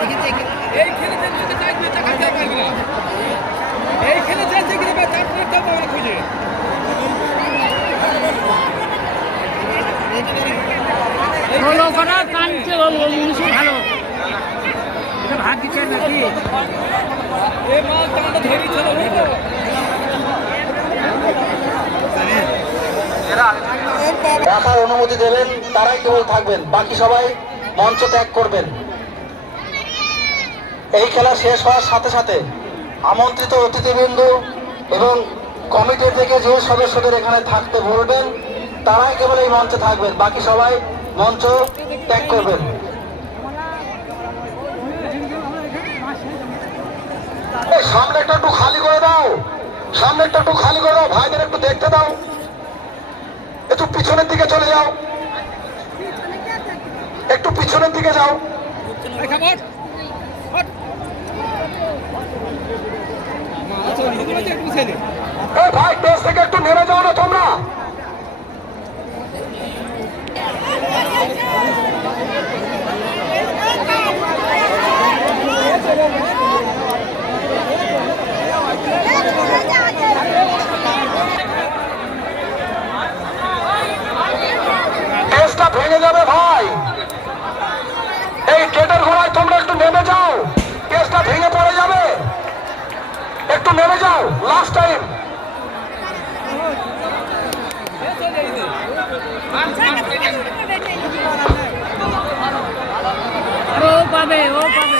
এইখানে যেতে চাইবে টাকা দিতে পারবে না। এইখানে যেতে গেলে তার পড়তে পারবে খুঁজে। হলো করা কানছে মুনিশু ভালো। এটা ভাগ দিচ্ছে নাকি? এই মাল টানটা ধরে ছিল বুঝলো? রাখার অনুমতি দেবেন তারাই কেবল থাকবেন, বাকি সবাই মঞ্চ ত্যাগ করবেন। এই খেলা শেষ হওয়ার সাথে সাথে আমন্ত্রিত অতিথিবৃন্দ এবং কমিটি থেকে যে সদস্যদের এখানে থাকতে বলবেন তারাই কেবল এই মঞ্চে থাকবেন, বাকি সবাই মঞ্চ ত্যাগ করবেন। সামনেটা একটু খালি করে দাও, সামনেটা একটু খালি করে দাও, ভাইদের একটু দেখতে দাও, একটু পিছনের দিকে চলে যাও, একটু পিছনের দিকে যাও। ভাই টেস থেকে একটু নেমে যাও না তোমরা। টেসটা ভেঙে যাবে ভাই, এই গেটের গোড়ায় তোমরা একটু নেমে যাও, টেসটা ভেঙে পড়ে যাবে, একটু নেমে যাও, লাস্ট টাইম। ও পাবে ও পাবে।